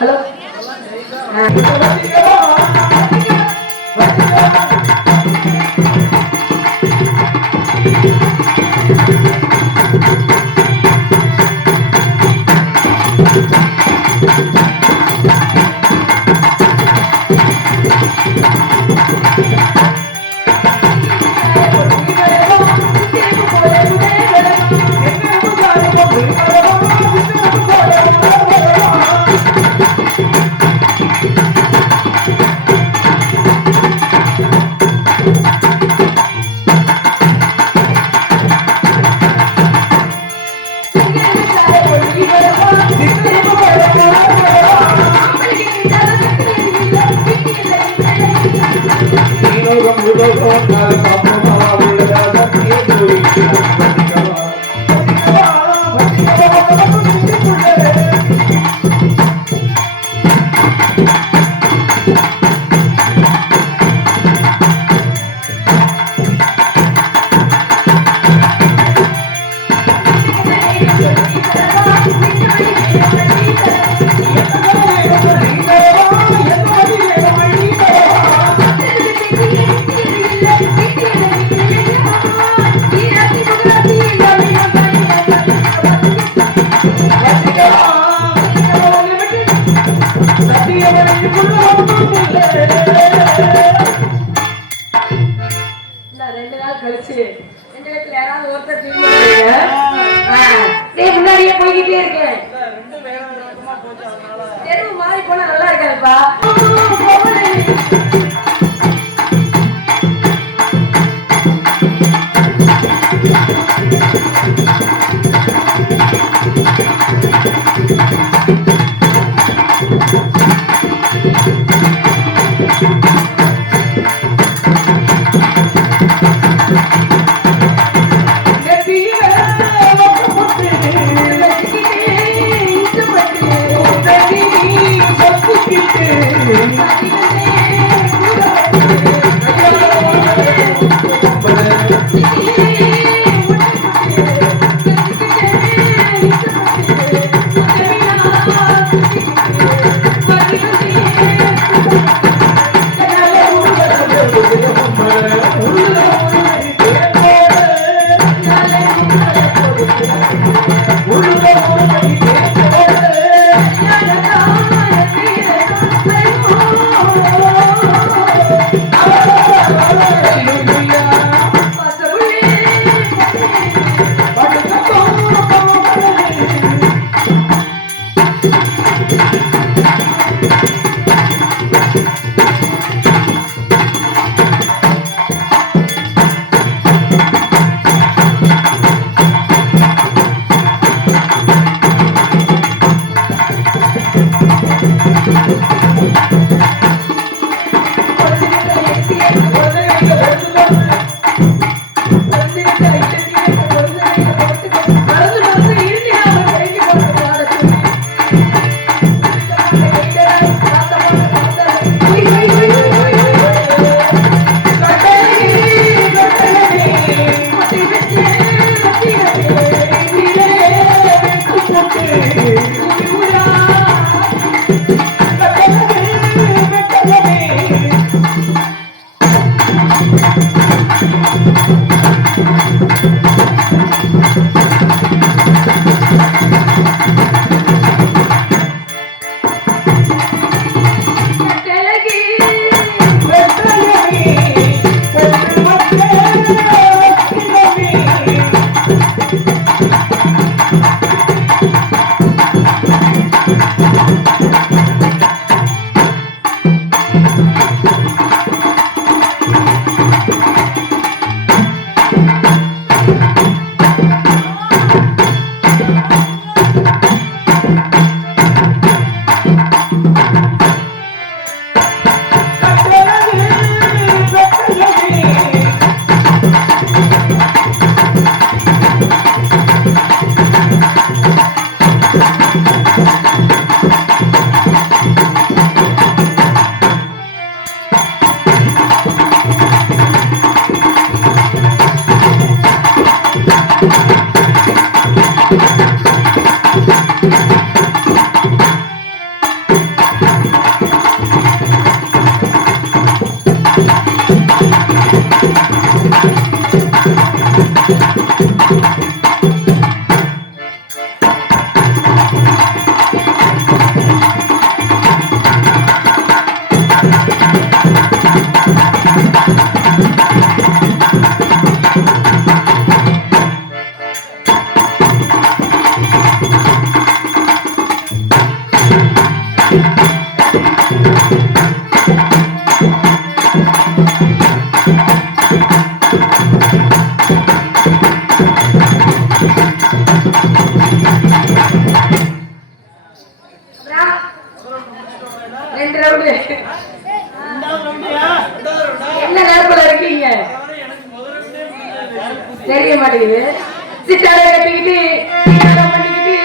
Hello முன்னாடியே போய்கிட்டே இருக்கேன். தெருவு மாறி போனா நல்லா இருக்காதுப்பா. 2 ரவுண்டு. என்ன நேரத்துல இருக்கீங்க தெரிய மாட்டேங்குது. சிட்டாரை கட்டிக்கிட்டு பண்ணிக்கிட்டு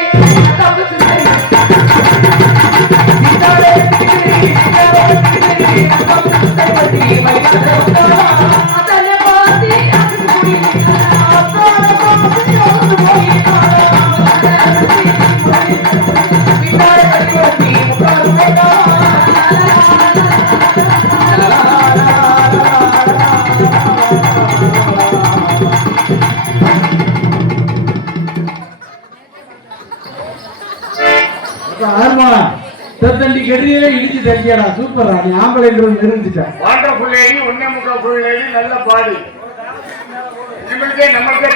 தண்டி கெடியே இடிச்சு தட்டியாடா. சூப்பரா, நீ ஆம்பளை நிரூபிச்சிட்ட. வாட்டர் ஃபுல் லேடி, ஒன்னே முக்கால் ஃபுல் லேடி, நல்ல பாடி. நம்மளுக்கே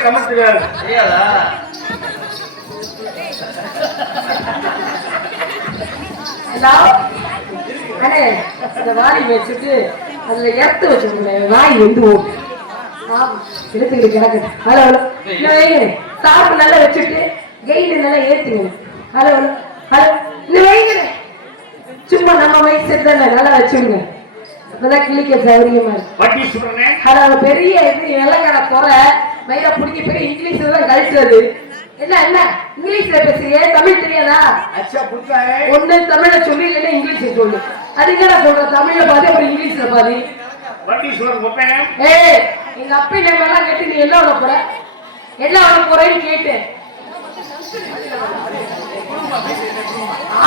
சமைக்கிறாரு வாரி வச்சுட்டு அதுல இறத்து வச்சுக்கோங்க. வாய் வந்து எடுத்துக்கிட்டு கிடக்கு. ஹலோ ஹலோ சாப்பிட்டு நல்லா வச்சுட்டு கெயின்னு நல்லா ஏத்துங்க. ஹலோ ஹலோ ஹலோ இந்த வைங்க. சும்மா நம்ம மைக் செட் தானே, நல்லா வச்சுடுங்க. அப்பதான் கிளிக்க சௌரியமா இருக்கு. ஹலோ பெரிய இது இலக்கடை போற மயில பிடிக்க பெரிய இங்கிலீஷ்ல தான் கழிச்சது. என்ன என்ன இங்கிலீஷ்ல பேசுறிய, தமிழ் தெரியாதா? ஒண்ணு தமிழ்ல சொல்லி இல்லைன்னா இங்கிலீஷ்ல சொல்லு. அது என்ன சொல்ற, தமிழ்ல பாதி அப்புறம் இங்கிலீஷ்ல பாதி. ஏய் எங்க அப்பா நம்ம எல்லாம் கேட்டு நீ என்ன பண்ண போற, என்ன பண்ண போறேன்னு கேட்டேன்.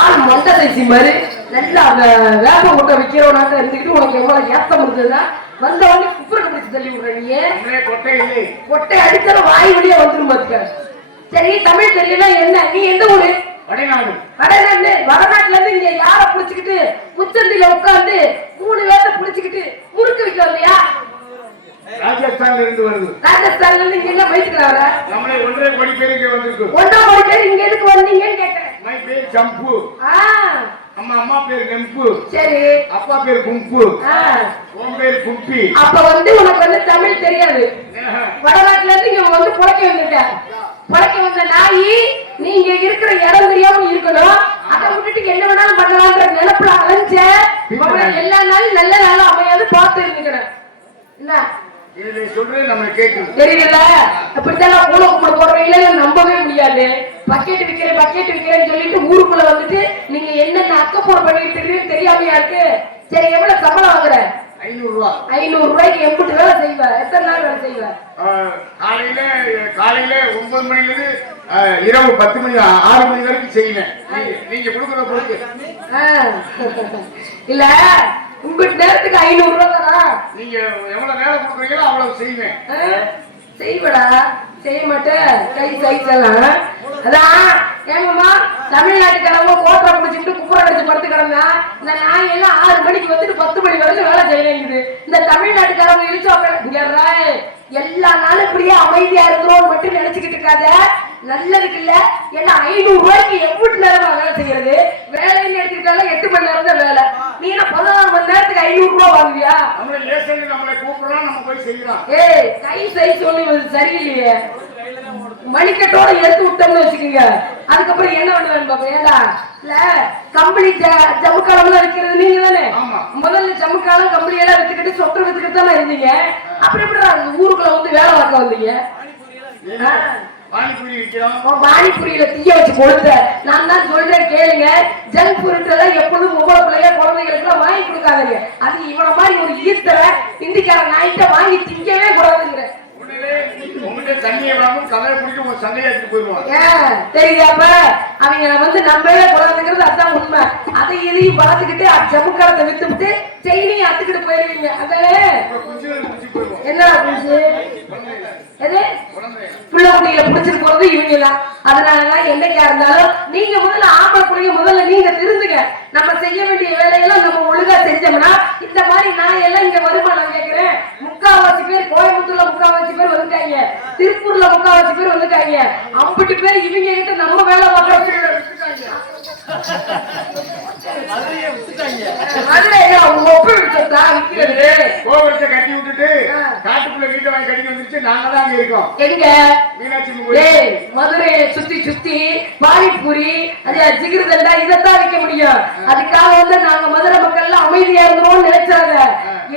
ஆள் மொட்டை தைச்சி மாதிரி நல்லா வேப்ப முட்டை விற்கிறவனாக்க இருந்துக்கிட்டு உனக்கு எவ்வளவு ஏத்தம் இருந்ததுன்னா வந்த உடனே குப்புறக்கு பிடிச்சி தள்ளி விடுற. நீ கொட்டை அடித்தாலும் வாய் வழியா வந்துடும் பாத்துக்க. சரி தமிழ் தெரியல என்ன, நீ எந்த ஊரு? வடநாடு. வடநாடு. வடநாட்டுல இருந்து இங்க யார புடிச்சுக்கிட்டு முச்சந்தில உட்கார்ந்து 3 வேட்ட புடிச்சுக்கிட்டு முறுக்கு விற்க வந்தியா? ராஜஸ்தான்ல இருந்து வருது. ராஜஸ்தான்ல இருந்து இங்க என்ன பைத்துக்கு வர? நம்மளே 1.5 கோடி பேர் இங்க வந்திருக்கோம். 1.5 கோடி பேர் இங்க எதுக்கு வந்தீங்கன்னு கேக்குறேன். மை பேர் ஜம்பு. அம்மா பேர் நெம்பு. சரி. அப்பா பேர் கும்பு. உன் பேர் கும்பி. அப்ப வந்து உனக்கு வந்து தமிழ் தெரியாது. வடநாட்டுல இருந்து இங்க வந்து புழைக்க வந்துட்ட. புழைக்க வந்த நாயி நீங்க இருக்கிற இடம் தெரியாம இருக்கணும். அதை விட்டுட்டு என்ன வேணாலும் பண்ணலாம்ன்ற நினைப்புல அலைஞ்ச எல்லா நாளும் நல்ல நாளும் அமையாது பார்த்து இருந்துக்கிறேன். என்ன தெரியல அப்படித்தான் கூட போடுறீங்களே நம்பவே முடியாது. பக்கெட் விக்கிறேன்னு சொல்லிட்டு ஊருக்குள்ள வந்துட்டு நீங்க என்னென்ன அக்கப்போட பண்ணிட்டு தெரியாமையா இருக்கு. சரி எவ்வளவு சம்பளம் வாங்குற? 500 ரூபாய். 500 ரூபாய்க்கு எம்பிட்டு வேலை செய்வ? எத்தனை நாள் வேலை செய்வ? காலையில 9 மணில இருந்து இரவு 10 மணி 6 மணி வரைக்கும் செய்வேன். நீங்க கொடுக்குற பொறுத்து இல்ல. உங்க நேரத்துக்கு 500 ரூபாய் தானா? நீங்க எவ்வளவு வேலை கொடுக்குறீங்களோ அவ்வளவு செய்வேன். செய்வடா, செய்ய மாட்டேன். கை சைச்செல்லாம் அதான் ஏங்கம்மா தமிழ்நாட்டுக்காரங்க கோட்டை பிடிச்சிட்டு குப்புற கடிச்சு படுத்து கிடந்தா இந்த நாய் எல்லாம் 6 மணிக்கு வந்துட்டு 10 மணி வரைக்கும் வேலை செய்யறது. இந்த தமிழ்நாட்டுக்காரங்க இழிச்சு எல்லா நாளும் இப்படியே அமைதியா இருக்கிறோம் மட்டும் நினைச்சுக்கிட்டு இருக்காத. நல்லதுக்கு இல்ல. ஏன்னா 500 ரூபாய்க்கு எவ்வளவு நேரம் வேலை செய்யறது? வேலைன்னு எடுத்துக்கிட்டாலும் 8 மணி நேரம் தான் வேலை. நீ என்ன 14 மணி நேரத்துக்கு 500 ரூபாய் வாங்குவியா? நம்மளை கூப்பிடுறோம், நம்ம போய் செய்யலாம். ஏய் கை சைஸ் சொல்லி சரியில்லையே. மணிக்கட்டோட எடுத்து விட்டோம்னு வச்சுக்கோங்க. அதுக்கப்புறம் என்ன பண்ணுவேன் பாப்பா? ஏண்டா இல்ல கம்பளி ஜமுக்காலம் எல்லாம் விற்கிறது நீங்க தானே? முதல்ல ஜமுக்காலம் கம்பளி எல்லாம் வித்துக்கிட்டு சொட்டு வித்துக்கிட்டு தானே இருந்தீங்க. அப்புறம் எப்படி ஊருக்குள்ள வந்து வேலை பார்க்க வந்தீங்க? பானிபுரியில தீய வச்சு கொடுத்த நான் தான் சொல்றேன் கேளுங்க. ஜங்க் ஃபுட் எல்லாம் எப்பொழுதும் ஒவ்வொரு பிள்ளைய குழந்தைகளுக்கு எல்லாம் வாங்கி கொடுக்காதீங்க. அது இவன மாதிரி ஒரு ஈர்த்தரை இந்திக்கார நாய்கிட்ட வாங்கி திங்கவே கூடாதுங்கிற. தெரியாம அவங்க வந்து நம்பவே கூடாதுங்கிறது அதான் உண்மை. அதை எதையும் பார்த்துக்கிட்டு ஜமுக்காலத்தை வித்து விட்டு செயினையும் அத்துக்கிட்டு போயிருவீங்க. அதே என்ன புள்ள குட்டியில புடிச்சிட்டு போறது இவங்க தான். அதனாலதான் என்னைக்கா இருந்தாலும் நீங்க முதல்ல ஆம்பளை பிள்ளைங்க முதல்ல நீங்க திருந்துங்க. நம்ம செய்ய வேண்டிய வேலையெல்லாம் நம்ம ஒழுங்கா செஞ்சோம்னா இந்த மாதிரி நான் எல்லாம் இங்க வருமா? நான் கேட்கிறேன். 3/4 பேர் கோயம்புத்தூர்ல 3/4 பேர் வந்துட்டாங்க. திருப்பூர்ல 3/4 பேர் வந்துட்டாங்க. 50 பேர் இவங்க கிட்ட நம்ம வேலை பார்க்கறது. மதுரை கோபுரத்தை கட்டி விட்டுட்டு காட்டுக்குள்ள வீட்டை வாங்கி கட்டி வந்துருச்சு. நாங்க தான் அங்க இருக்கோம். எங்க மீனாட்சி மதுரையை சுத்தி சுத்தி பானிபூரி அது ஜிகிருதண்டா இதைத்தான் வைக்க முடியும். அதுக்காக வந்து நாங்க மதுரை மக்கள் எல்லாம் அமைதியா இருந்தோம்னு நினைச்சாங்க.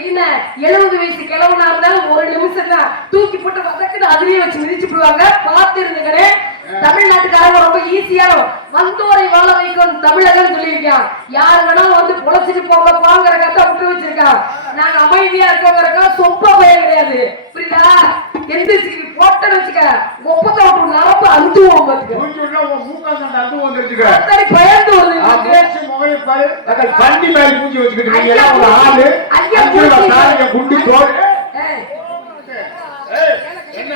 என்ன 70 வயசு கிழவனா இருந்தாலும் ஒரு நிமிஷம் தான் தூக்கி போட்டு வதக்குன்னு அதுலயே வச்சு மிதிச்சு போடுவாங்க. பார்த்து இருந்துக்கிறே. தமிழ்நாட்டுக்காரங்க ரொம்ப ஈஸியா வந்தோரை வாழ வைக்கும் தமிழகம் சொல்லியிருக்கான். யாரு வேணாலும் வந்து பொழைச்சிட்டு போங்க போங்கிறக்கா விட்டு வச்சிருக்கான். நாங்க அமைதியா இருக்கோங்கிறக்கா சொப்ப பயம் கிடையாது. புரியுதா? எந்திரிச்சு போட்டன்னு வச்சுக்க ஒப்பத்தை விட்டு நரம்பு அந்துவோம். பயந்து பண்டி மாதிரி மூஞ்சி வச்சுக்கிட்டு குண்டு தோல் என்ன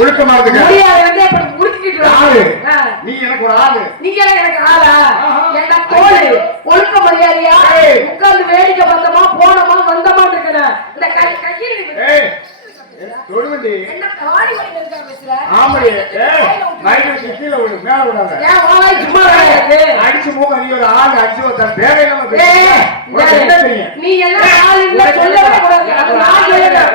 ஒழுக்கமா இருக்கு. நீ எனக்கு ஒரு ஆளு, நீங்க எனக்கு ஆளா? என்ன தோல் ஒழுக்க மரியாதையா உட்கார்ந்து வேடிக்கை பார்த்தோமா போனோமா வந்தோமா இருக்கணும். இந்த கையில் தொடுவண்டி என்ன காடி வண்டி இருக்கா பேசுற? ஆமாடி. மைக்கு கீழ விடு, மேல விடாத. ஏன் வாய் சும்மா இருக்கு? அடிச்சு மூக்க நீ ஒரு ஆளு அடிச்சு வந்த தேவையில்லாம என்ன தெரியும்? நீ எல்லாம் ஆளு இல்ல சொல்லவே கூடாது. அது நான் சொல்றேன்.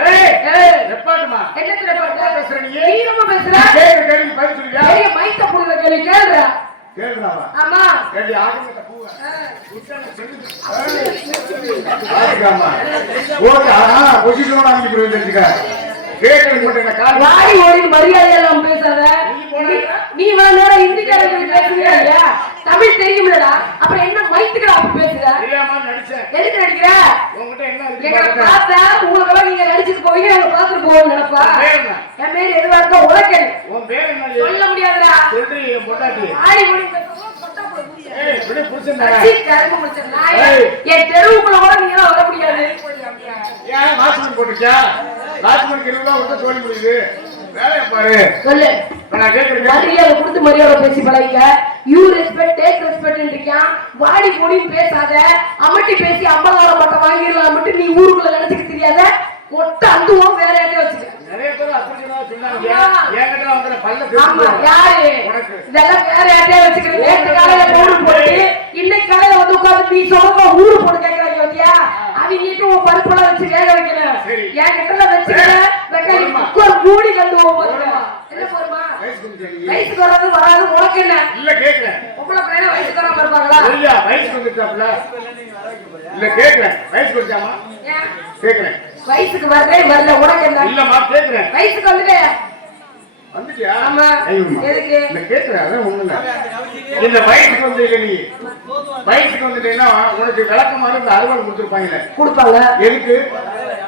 ரெப்பாட்டுமா என்ன ரெப்பாட்டு பேசுற நீ? நீ ரொம்ப பேசுற. கேளு கேளு பதில் சொல்றியா? ஏய் மைக்க புடுங்க கேளு கேளுடா. கேளுடாவா? ஆமா. கேளு ஆகமத்த பூவ. உச்சன செல்லுது. ஆகமா. ஓகே பொசிஷனோட அங்க போய் வந்துருக்க. கேளு போட்டு என்ன கால் வாடி ஓடி மரியாதையா எல்லாம் பேசாத. நீ வர நேரம் ஹிந்திக்காரங்க பேசுறியா? தமிழ் தெரியும்லடா. அப்புறம் என்ன மைத்துக்கடா அப்படி பேசுற? தெரியாம நடிச்சேன். எதுக்கு நடிக்கிற? உன்கிட்ட என்ன எங்களை பார்த்தா உங்களுக்கு நீங்க நடிச்சுட்டு போவீங்க, நாங்க பார்த்துட்டு போவோம் நினைப்பா. என் பேர் எதுவா இருக்கோ உலக உன் பேர் என்ன சொல்ல முடியாதுடா. சொல்றீ பொட்டாட்டி ஆடி ஓடி என் தெருவுக்குள்ள கூட நீங்க வர முடியாது. ஏன் மாஸ்டர் போட்டுச்சா? மாஸ்டர் கிருவுல ஒருத்த தோணி முடியுது. வேலைய பாரு. சொல்லு. நான் கேக்குறேன். மரியாதை கொடுத்து மரியாதை பேசி பழகிக்க. யூ ரெஸ்பெக்ட் டேக் ரெஸ்பெக்ட் இருக்கான். வாடி போடின்னு பேசாத. அமட்டி பேசி 50,000 பட்டம் வாங்கிடலாம் மட்டும் நீ ஊருக்குள்ள நினைச்சுக்க தெரியாத. மொட்டை அந்துவோம் வேற யாரையும் வச்சுக்க. நிறைய பேர் அப்படிதான் சொன்னாங்க. ஏங்கடா வந்தற பல்ல ஆமா யாரு? இதெல்லாம் வேற யாரையும் வச்சுக்க. நேத்து காலையில பவுடர் போட்டு இன்னைக்கு காலையில வந்து உட்கார்ந்து நீ சொல்ற ஊரு போட்டு கேக்குறாங்க பாத்தியா? அவங்கிட்ட உன் பருப்பெல்லாம் வச்சு வேக வைக்கணும். என் கிட்ட வச்சுக்க வெக்காரி ஒரு மூடி கண்டுவோம் பாத்துக்க. என்ன போறமா? வயசுக்கு வராது வராது உனக்கு என்ன? இல்ல கேக்குறேன். உங்கள பையனா வயசுக்கு வராம இருப்பாங்களா? இல்ல வயசுக்கு வந்துட்டாப்ல. இல்ல கேக்குறேன். வயசுக்கு வந்துட்டாமா? ஏன்? கேக்குறேன். வயசுக்கு வரவே வரல உனக்கு என்ன? இல்லம்மா கேக்குறேன். வயசுக்கு வந்துட்டே வந்துட்டியா? ஆமா. எதுக்கு? இல்ல கேக்குறேன். அதான் ஒண்ணுங்க. இந்த வயசுக்கு வந்து இல்ல நீ வயசுக்கு வந்துட்டேன்னா உனக்கு விளக்கமாறு இந்த அறுவடை கொடுத்துருப்பாங்க. கொடுப்பாங்க. எதுக்கு?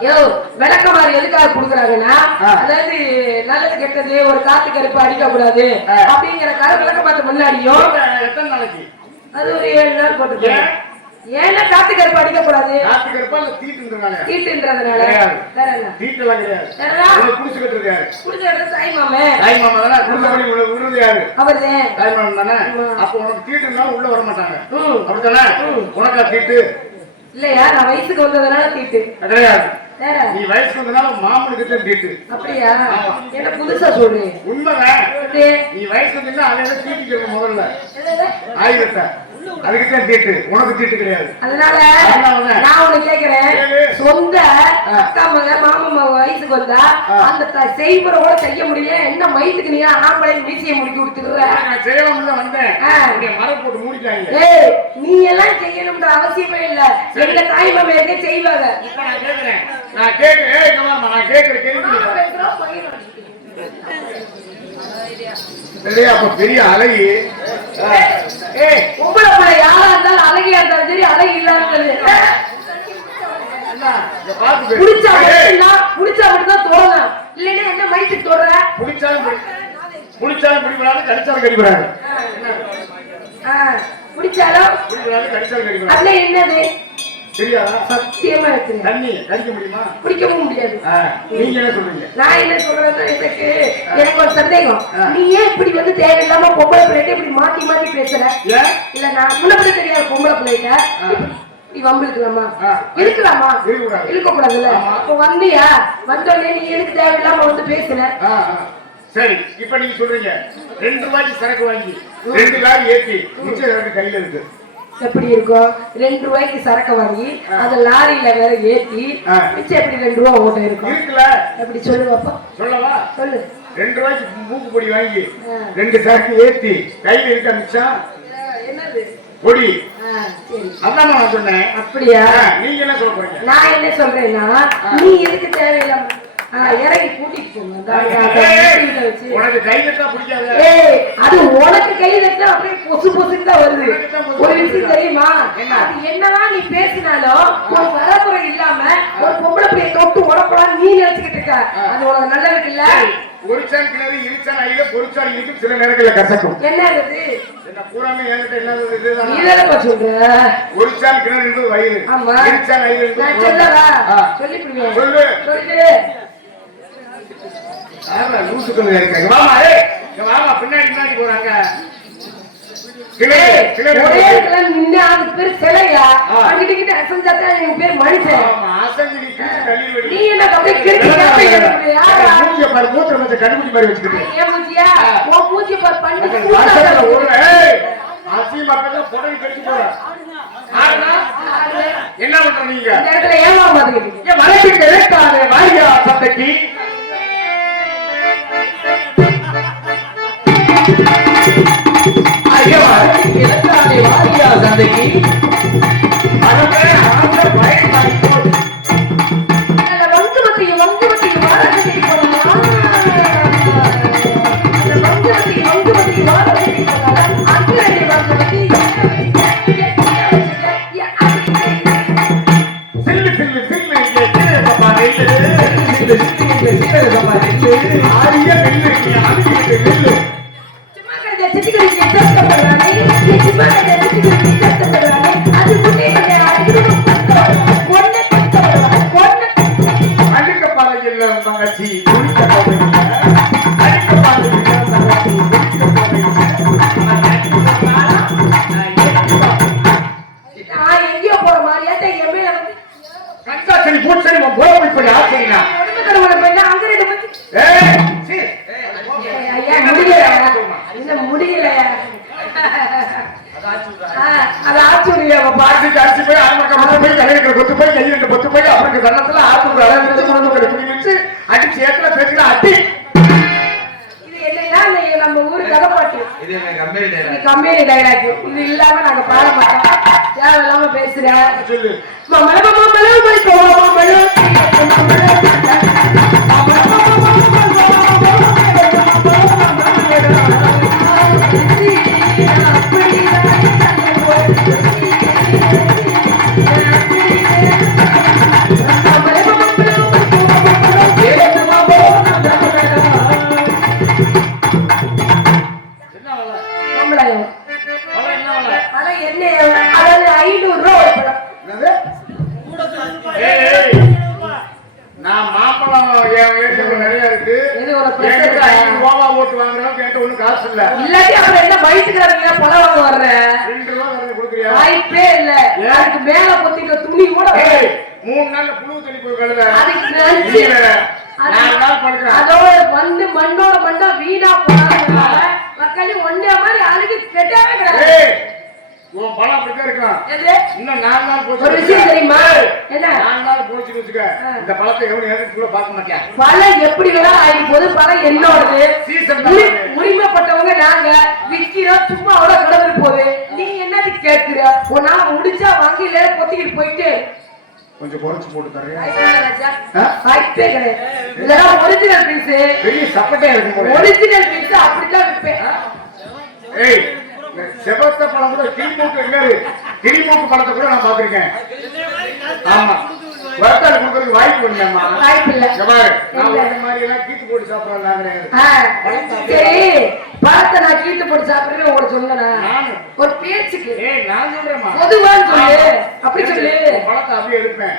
யோ விளக்கமாறு எதுக்காக கொடுக்குறாங்கன்னா அதாவது நல்லது கெட்டது ஒரு காத்து கருப்பு அடிக்க கூடாது அப்படிங்கறக்காக விளக்கமாத்து முன்னாடியும் எத்தனை நாளைக்கு? அது ஒரு 7 நாள் போட்டு. ஏன்னா காத்து கருப்பு அடிக்க கூடாது? காத்து கருப்பா இல்ல தீட்டுன்றதுனால? தீட்டுன்றதுனால. வேற என்ன? தீட்டெல்லாம் கிடையாது. குடிச்சுக்கிட்டு இருக்காரு. குடிச்சுக்கிட்டு தாய் மாமே. தாய் மாமா தானே குடிச்சபடி விடுறது யாரு? அவர்தே. தாய் மாமன் தானே. அப்ப உனக்கு தீட்டுனா உள்ள வர மாட்டாங்க. அப்படித்தானே? உனக்கா தீட்டு? இல்லையா? நான் வயசுக்கு வந்ததுனால தீட்டு கிடையாது. வேற நீ வயசுக்கு வந்தனால மாமனுக்கு தான் தீட்டு. அப்படியா? என்ன புதுசா சொல்றீங்க? உண்மைதான். நீ வயசுக்கு வந்தா அதை தீட்டு சொல்ற முதல்ல ஆயுதத்தை அதுக்கு தீட்டு. உனக்கு தீட்டு கிடையாது. அதனால நான் ஒண்ணு கேக்குறேன். சொந்த அக்கா மக மாமா மக வயசுக்கு வந்தா அந்த செய்முறையோட செய்ய முடியல. என்ன மயிலுக்கு நீ ஆம்பளை மீசியை முடிக்க கொடுத்துருற? நான் செய்யலாம் தான் வந்தேன். மரம் போட்டு மூடிட்டாங்க. ஏய் நீ எல்லாம் செய்யணும்ன்ற அவசியமே இல்ல. எங்க தாய் மாமா இருக்க செய்வாங்க. நான் கேக்குறேன். நான் கேக்குறேன். அப்ப பெரிய அழகி உங்களை போல யாரா இருந்தாலும் அழகியா இருந்தாலும் சரி அழகி இல்லாத புடிச்சா மட்டும்தான் தோணும். இல்லைன்னா என்ன மயிலுக்கு தோடுற? புடிச்சாலும் பிடிக்கிறாங்க கடிச்சாலும் கடிக்கிறாங்க. பிடிச்சாலும் கடிச்சாலும் கடிக்கிறாங்க. அதுல என்னது தெரியாதா? சத்தியமா இருக்கு. தண்ணி கடிக்க முடியுமா? குடிக்கவும் முடியாது. நீங்க என்ன சொல்றீங்க? நான் என்ன சொல்றேன்னா எனக்கு ஒரு சந்தேகம். நீ ஏன் இப்படி வந்து தேவையில்லாம பொம்பளை பிள்ளைகிட்ட இப்படி மாத்தி மாத்தி பேசுற? இல்ல நான் முன்னப்படி தெரியாது பொம்பளை பிள்ளைகிட்ட நீ வம்பிழுக்கலாமா? இருக்கலாமா? இருக்க கூடாதுல்ல. அப்ப வந்தியா? வந்தோடனே நீ எனக்கு தேவையில்லாம வந்து பேசுற. சரி இப்ப நீங்க சொல்றீங்க 2 ரூபாய்க்கு சரக்கு வாங்கி 2 லாரி ஏத்தி மிச்சம் சரக்கு கையில இருக்கு. எப்படி இருக்கும்? 2 ரூபாய்க்கு சரக்கு வாங்கி அத லாரியில வேற ஏத்தி மிச்சம் எப்படி 2 ரூபா ஓட்ட இருக்கும்? இருக்குல்ல? எப்படி சொல்லுவாப்பா? சொல்லவா? சொல்லு. 2 ரூபாய்க்கு மூக்கு பொடி வாங்கி 2 சரக்கு ஏத்தி கையில இருக்க மிச்சம் என்னது? பொடி. சரி. அதான் நான் சொன்னேன். அப்படியா? நீங்க என்ன சொல்ல போறீங்க? நான் என்ன சொல்றேன்னா, நீ எதுக்கு தேவையில்லாம இறங்கி கூட்டிட்டு போங்க. உனக்கு கை கட்டா பிடிக்காது. அது உனக்கு கை கட்டா அப்படியே பொசு பொசுன்னு தான் வருது. ஒரு விஷயம் தெரியுமா? அது என்னதான் நீ பேசினாலும் ஒரு வரக்குறை இல்லாம ஒரு பொம்பளை பிள்ளைய தொட்டு உடப்பலாம் நீ நினைச்சுக்கிட்டு இருக்க. அது உனக்கு நல்லதுக்கு இல்ல. ஒருச்சான் கிணறு இருச்சான் ஐயில பொறிச்சான் இருக்கும் சில நேரங்கள்ல கசக்கும். என்ன அது? என்ன பூராமே என்கிட்ட என்னது இதுதான். நீதானப்பா சொல்ற. ஒருச்சான் கிணறு என்பது வயிறு. ஆமா. இருச்சான் ஐயில நான் சொல்லவா? சொல்லி புரியுங்க. சொல்லு. சொல்லு. ஆமா லூசுக்குள்ள இருக்காங்க. வாமா ஏய். வாமா பின்னாடி போறாங்க. ஒரே இடத்துல நின்னு அது பேர் சிலையா? அங்கிட்டு அசஞ்சாத்தா என் பேர் மனுஷன். ஆமா அசஞ்சி நீ தள்ளி விடு. நீ என்ன அப்படியே கிறுக்கி யாரா? மூஞ்சிய பாரு மூத்திர மச்ச கண்டுபிடி மாதிரி வச்சிட்டு. ஏன் மூஞ்சியா? உன் மூஞ்சி பாரு பண்ணி வாசல்ல ஓடு. ஏய் அசி மக்கள புடவை கட்டி போற. என்ன பண்ற நீங்க? இந்த இடத்துல ஏமா மாட்டீங்க? ஏன் வளைக்கு கேட்டானே வாரியா சத்தக்கி. ஐயா வளைக்கு கேட்டானே வாரியா சத்தக்கி. அரபே ஆந்த பைக் மாட்டோ. அந்த வங்குவத்தி வாரத்தை போறா. அந்த வங்குவத்தி வாரத்தை போறா. அங்கேயே வங்குவத்தி எங்கேயோ போற மாதிரியாட்ட எம்மையில வந்து கண்டாச்சனி போச்சனி போய் போய் ஆசைனா உடம்பு கடவுளை போய் அங்க ரெண்டு மணி ஏய் சீ ஐயா முடியல என்ன முடியல அது ஆச்சூரியா பாட்டி காட்சி போய் ஆரம்பக்க போய் கலைஞர கொத்து போய் கையில கொத்து போய் அவருக்கு சன்னத்துல ஆத்தூர் அளவுக்கு கொண்டு போய் குடி வச்சு அடிச்சு ஏத்துல பேசினா அடி. இது என்னன்னா நம்ம ஊரு கதை பாட்டு. இது என்ன கம்பெனி டைலாக். இது இல்லாம நாங்க பாட மாட்டோம். தேவையில்லாம பேசுறேன். சொல்லு. நான் மாம்பழம் நிறைய இருக்கு. ஓட்டு வாங்குறோம் கேட்ட ஒண்ணு காசு இல்ல. இல்லாட்டி அப்புறம் என்ன வயிற்றுக்காரங்க பழம் வாங்க வர்ற 2 ரூபா கொடுக்குறியா? வாய்ப்பே இல்ல. அதுக்கு மேல பொத்திக்க துணி கூட 3 நாள்ல புழு தண்ணி போய் கழுத. அதோட வந்து மண்ணோட மண்ணா வீணா போனாங்க. மக்களி ஒன்னே மாதிரி அழுகி கெட்டாவே கிடையாது. உன் பழம் அப்படிதான் இருக்கான். இன்னும் 4 நாள் போச்சு. ஒரு விஷயம் தெரியுமா? என்ன 4 நாள் போச்சுன்னு வச்சுக்க, இந்த பழத்தை எவனும் ஏறிட்டு கூட பார்க்க மாட்டியா? பழம் எப்படி வேணாலும் ஆயிடும் போது பழம் என்னோடது. உரிமைப்பட்டவங்க நாங்க விக்கிறோம். சும்மா அவ்வளவு கடவுள் போகுது. நீ என்னது கேட்கிற? ஒரு நாள் முடிச்சா வங்கியில பொத்திக்கிட்டு போயிட்டு கொஞ்சம் குறைச்சு போட்டு தரேன். வாய்ப்பே கிடையாது. இதெல்லாம் ஒரிஜினல் பீஸ். பெரிய சப்பட்டையா இருக்கு. ஒரிஜினல் பீஸ் அப்படிதான் விற்பேன். ஏய் செவத்த பழம் கூட கிளிமூக்கு பழத்தை கூட நான் பாத்திருக்கேன். ஆமா வர்த்தல் கொடுக்கறதுக்கு வாய்ப்பு இல்லைம்மா. வாய்ப்பு இல்ல. நான் இந்த மாதிரி எல்லாம் கீத்து போட்டு சாப்பிடலாம். சரி பழத்தை நான் கீத்து போட்டு சாப்பிடுறேன்னு உங்களுக்கு சொன்னா ஒரு பேச்சுக்கு. நான் சொல்றேம்மா பொதுவான்னு சொல்லு. அப்படி சொல்லு. பழத்தை அப்படியே எடுப்பேன்.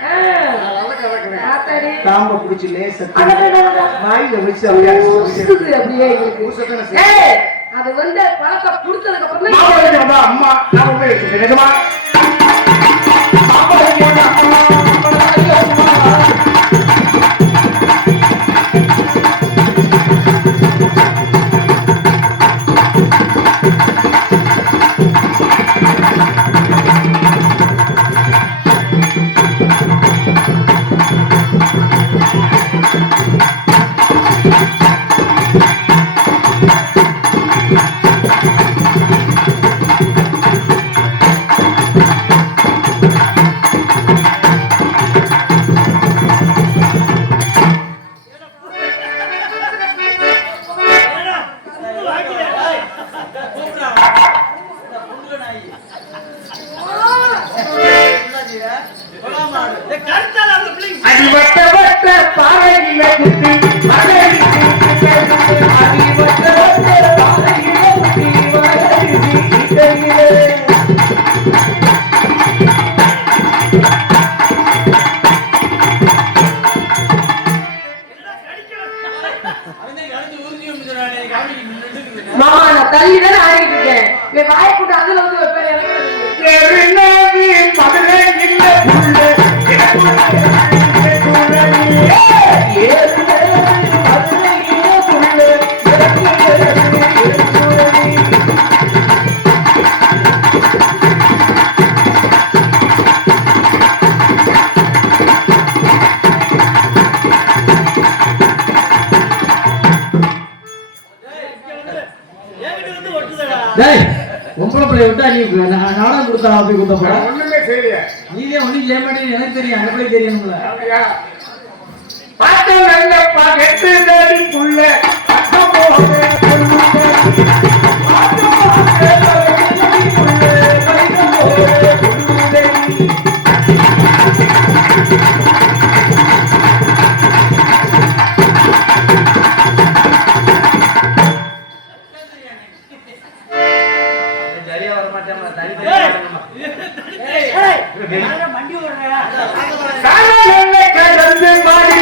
காம்ப பிடிச்சி லேசா வாயில வச்சு அப்படியே அது வந்து பழத்தை கொடுத்ததுக்கு அப்புறம் அம்மா நான் உண்மை எடுத்துட்டேன். நிஜமா அடிவட்ட வட்ட பாறையில குத்தி அடிவட்ட வட்ட பாறையில குத்தி மாமா நான் தள்ளி தானே ஆடிட்டு இருக்கேன். என் வாயை கூட்டு அதுல வந்து வைப்பேன். மதுரை இல்ல புள்ள பொம்பளை பிள்ளைய விட்டா நீ நாடகம் கொடுத்தா அப்படி கொடுத்தப்ப ஒண்ணுமே செய்யலையே. நீதே ஒண்ணும் செய்ய மாட்டேன்னு எனக்கு தெரியும். அந்த பிள்ளை தெரியணும்ல. பாட்டு வெங்கப்பா கெட்டு நடி புள்ள கடந்து மாறி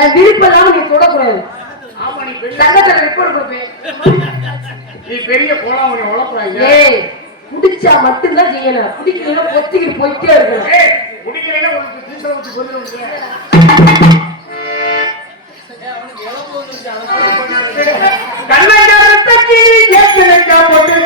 என் விருப்பம் இல்லாம நீ தொடக்கூடாது. சங்கத்துல ரிப்போர்ட் கொடுப்பேன். நீ பெரிய கோலம் உன்னை உழப்புறாங்க. ஏய் குடிச்சா மட்டும்தான் செய்யணும். குடிக்கலைன்னா பொத்திக்கிட்டு போயிட்டே இருக்கணும். குடிக்கிறேன்னா உனக்கு டீசல் ஊத்தி கொண்டு வந்து கண்ணாடி கிளி ஏற்கனக்கா போட்டு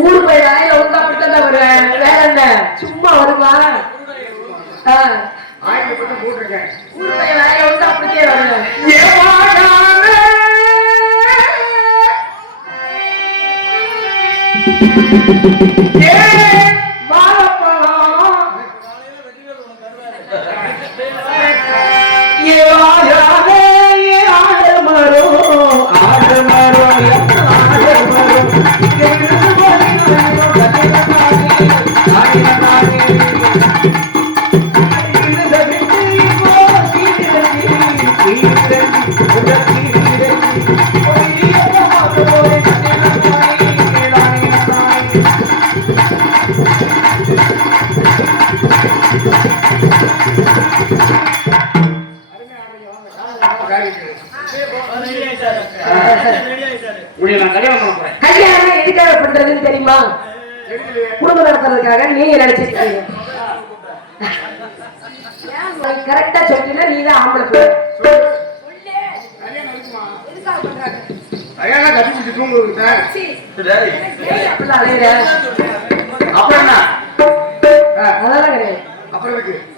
ஊரு போய் வாயில ஒழுங்கா அப்படித்தான் வருவேன். வேற என்ன சும்மா வருவா? போட்டிருக்கேன். ஊரு போய் வாயில ஒழுங்கா அப்படித்தே வருவேன். கல்யாணம் எதுக்காக பண்றதுன்னு தெரியுமா? குடும்பம் நடத்துறதுக்காக நீங்க நினைச்சிருக்கீங்க. கரெக்டா சொல்லினா நீதான் ஆம்பளை பிள்ளை. அதெல்லாம் கிடையாது.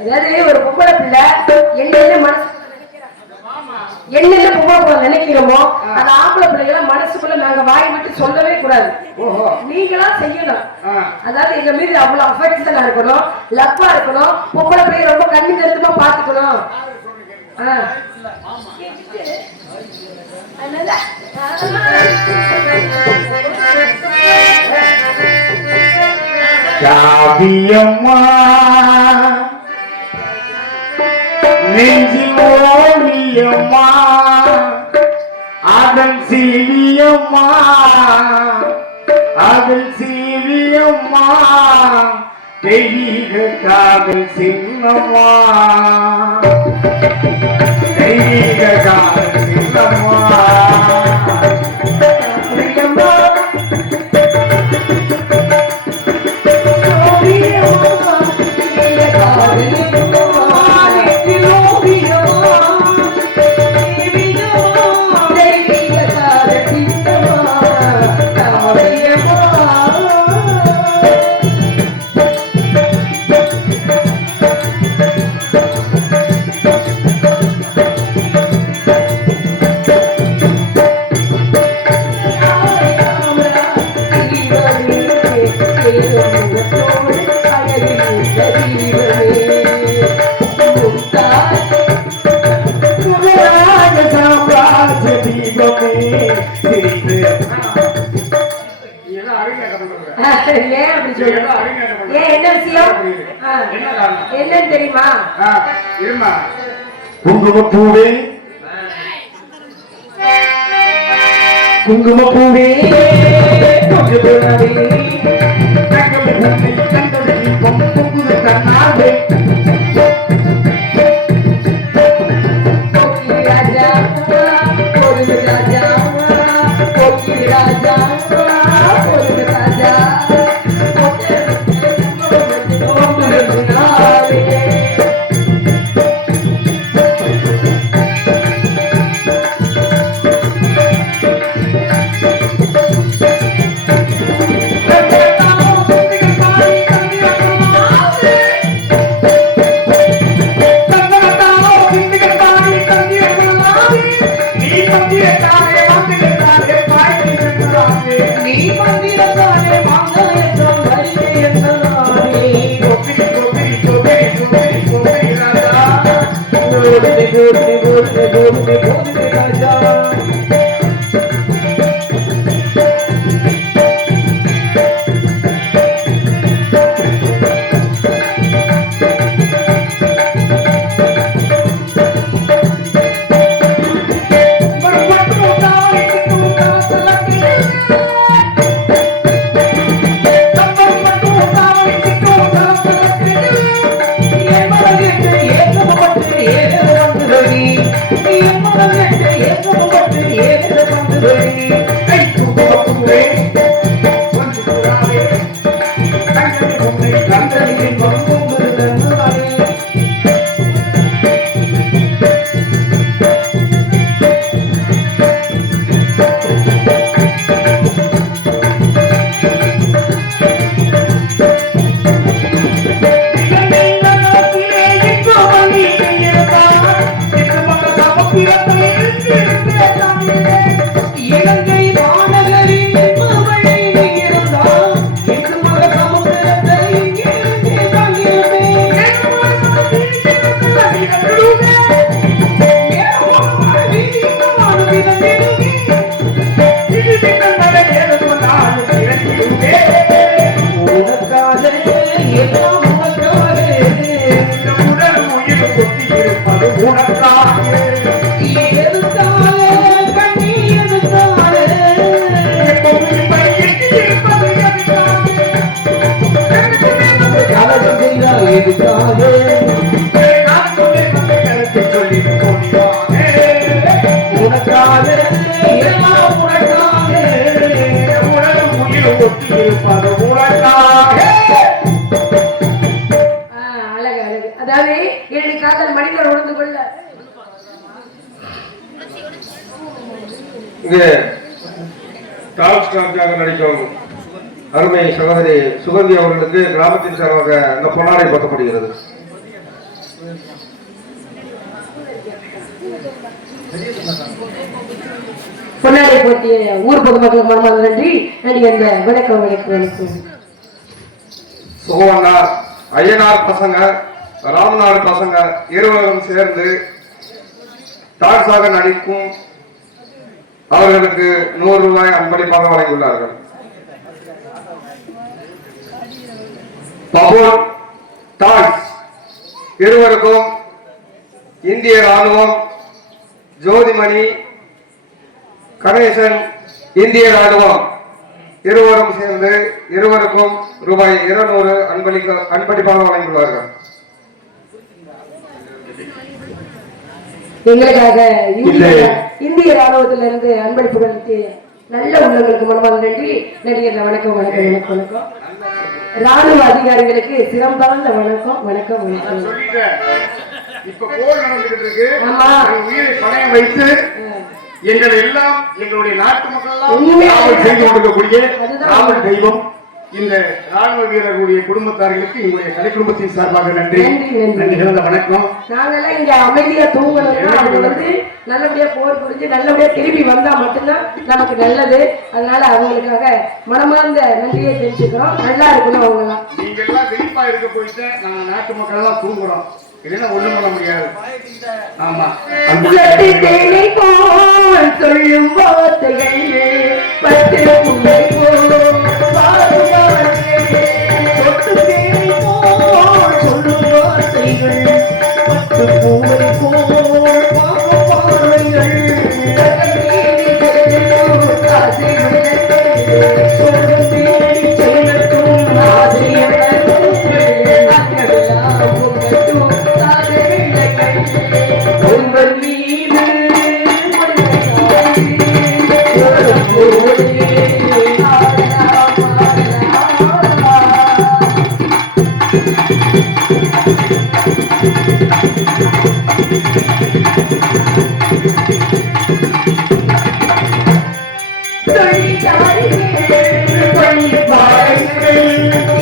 அதாவது ஒரு பொம்பளை பிள்ளை என்ன மனசு என்னென்ன பொம்பளை நினைக்கிறோமோ அந்த ஆம்பளை பிள்ளைகளை மனசுக்குள்ள நாங்க வாய் விட்டு சொல்லவே கூடாது. நீங்களா செய்யணும். அதாவது எங்க மீது அவ்வளவு அஃபெக்ஷனா இருக்கணும், லப்பா இருக்கணும். பொம்பளை பிள்ளைய ரொம்ப கண்ணு கருத்துமா பாத்துக்கணும். காவியம்மா நெஞ்சில் ஓவியம்மா அதன் சீவியம்மா அதன் சீவியம்மா தெய்வீக காதல் சின்னம்மா தெய்வீக காதல் சின்னம்மா ஏன் அப்படி சொல்ற? ஏன் என்ன விஷயம்? என்னன்னு தெரியுமா? இருமா குங்குமப்பூவே குங்குமப்பூவே அதாவது இரண்டு காதல் மனிதர் உணர்ந்து கொள்ள இங்கு டாப் ஸ்டார்க்காக நடிக்கும் அருமை சகோதரி சுகந்தி அவர்களுக்கு கிராமத்தின் சார்பாக இந்த பொன்னாடை பத்தப்படுகிறது. பொன்னாடை போட்டிய ஊர் பொதுமக்களுக்கு மனமார்ந்த நன்றி. அந்த வணக்கம் வணக்கம் வணக்கம். சுகவண்ணா ஐயனார் பசங்க ராமநாடு பசங்க இருவரும் சேர்ந்து டாக்ஸாக நடிக்கும் அவர்களுக்கு 100 ரூபாய் அன்பளிப்பாக வழங்கியுள்ளார்கள். பபோன் டாக்ஸ் இருவருக்கும் இந்திய ராணுவம் ஜோதிமணி கணேசன், இந்திய ராணுவம் இருவரும் சேர்ந்து இருவருக்கும் ரூபாய் 200 அன்பளிப்பாக வழங்கியுள்ளார்கள். எங்களுக்காக இந்திய ராணுவத்திலிருந்து அன்பளிப்புகளுக்கு நல்ல உள்ளங்களுக்கு மனமார்ந்த நன்றி. நன்றி என்ற வணக்கம் வணக்கம் வணக்கம் வணக்கம். ராணுவ அதிகாரிகளுக்கு சிறந்தாழ்ந்த வணக்கம் வணக்கம் வணக்கம். சொல்லிட்டேன். இப்ப போர் நடந்துகிட்டு இருக்கு. ஆமா. எங்க உயிரை பணயம் வைத்து எங்கள் எல்லாம் எங்களுடைய நாட்டு மக்கள் எல்லாம் உண்மையா காவல் செய்து கொண்டிருக்கக்கூடிய அதுதான். காவல் தெய்வம் இந்த ராணுவ வீரர்களுடைய குடும்பத்தார்களுக்கு எங்களுடைய கலை குடும்பத்தின் சார்பாக நன்றி நன்றி, நன்றி. நன்றி கலந்த வணக்கம். நாங்கெல்லாம் இங்க அமைதியா தூங்கணும்னா அவங்க வந்து நல்லபடியா போர் புரிஞ்சு நல்லபடியா திருப்பி வந்தா மட்டும்தான் நமக்கு நல்லது. அதனால அவங்களுக்காக மனமார்ந்த நன்றியை தெரிஞ்சுக்கிறோம். நல்லா இருக்கணும் அவங்க எல்லாம். நீங்க எல்லாம் விழிப்பா இருக்க போயிட்டு நாங்க நாட்டு மக்கள் எல்லாம் தூங்குறோம். இதெல்லாம் ஒண்ணும் பண்ண முடியாது. ஆமா. தேனை போல் சொல்லும் வார்த்தைகள் பட்டு புள்ளை போல் பாடுவார்கள். சொட்டு தேனை போல் சொல்லும் வார்த்தைகள் பட்டு பூவை போல் பாடுவார்கள். ஆசை சொல்லும் தேடி செல்லட்டும் ஆசை உங்கள் மீது தொழிலாளர்கள்